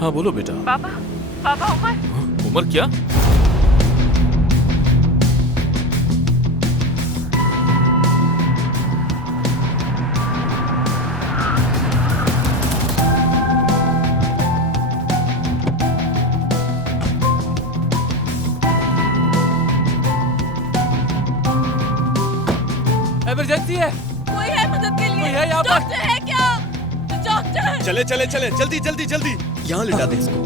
हाँ बोलो बेटा। पापा, पापा उमर। हाँ, उमर क्या? इमरजेंसी है, कोई है मदद के लिए? कोई है यहाँ पर? डॉक्टर है क्या? डॉक्टर! चले चले चले, जल्दी जल्दी जल्दी, यहाँ लिटा दे इसको।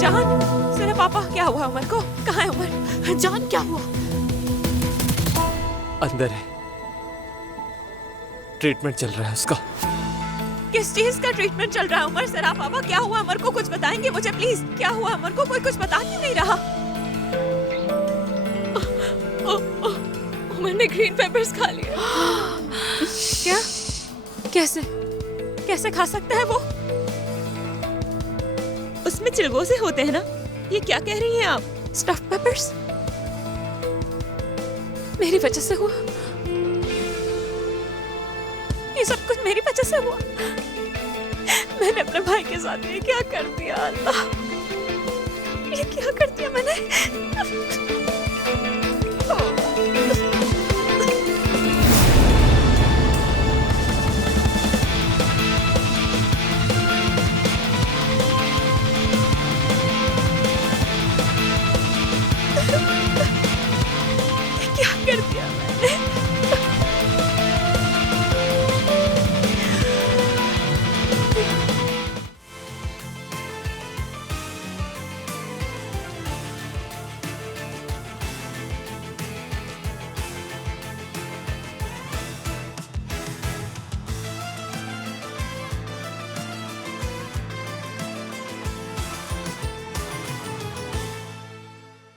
जान, सुनो पापा, क्या हुआ उमर को? कहाँ है उमर? जान, क्या हुआ? अंदर है, ट्रीटमेंट चल रहा है उसका। किस चीज का ट्रीटमेंट चल रहा है उमर? जरा पापा, क्या हुआ उमर को? कुछ बताएंगे मुझे प्लीज? क्या हुआ उमर को? कोई कुछ बता क्यों नहीं रहा? उमर ने ग्रीन पेपर्स खा लिए। क्या? कैसे? कैसे खा सकता है वो? उसमें चिलगोजे होते हैं ना? ये क्या कह रही हैं आप? Stuff papers? मेरी वजह से हुआ? ये सब कुछ मेरी वजह से हुआ? मैंने अपने भाई के साथ ये क्या कर दिया? अल्लाह, ये क्या कर दिया मैंने?